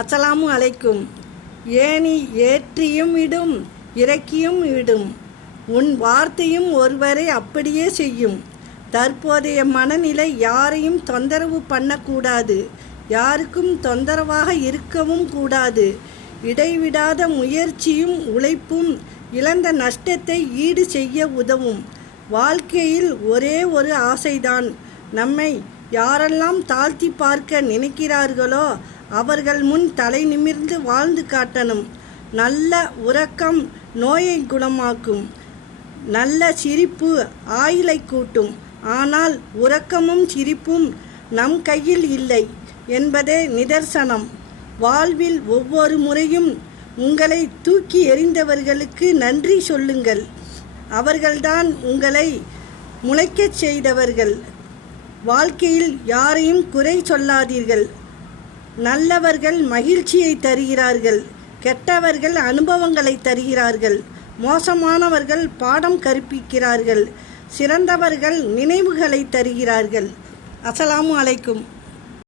அஸ்ஸலாமு அலைக்கும். ஏணி ஏற்றியும் விடும், இறக்கியும் விடும். உன் வார்த்தையும் ஒருவரை அப்படியே செய்யும். தற்போதைய மனநிலை யாரையும் தொந்தரவு பண்ணக்கூடாது, யாருக்கும் தொந்தரவாக இருக்கவும் கூடாது. இடைவிடாத முயற்சியும் உழைப்பும் இழந்த நஷ்டத்தை ஈடு செய்ய உதவும். வாழ்க்கையில் ஒரே ஒரு ஆசைதான், நம்மை யாரெல்லாம் தாழ்த்தி பார்க்க நினைக்கிறார்களோ அவர்கள் முன் தலை நிமிர்ந்து வாழ்ந்து காட்டணும். நல்ல உறக்கம் நோயை குணமாக்கும், நல்ல சிரிப்பு ஆயுளை கூட்டும். ஆனால் உறக்கமும் சிரிப்பும் நம் கையில் இல்லை என்பதே நிதர்சனம். வாழ்வில் ஒவ்வொரு முறையும் உங்களை தூக்கி எறிந்தவர்களுக்கு நன்றி சொல்லுங்கள். அவர்கள்தான் உங்களை முளைக்கச் செய்தவர்கள். வாழ்க்கையில் யாரையும் குறை சொல்லாதீர்கள். நல்லவர்கள் மகிழ்ச்சியை தருகிறார்கள், கெட்டவர்கள் அனுபவங்களை தருகிறார்கள். மோசமானவர்கள் பாடம் கற்பிக்கிறார்கள், சிறந்தவர்கள் நினைவுகளை தருகிறார்கள். அஸ்ஸலாமு அலைக்கும்.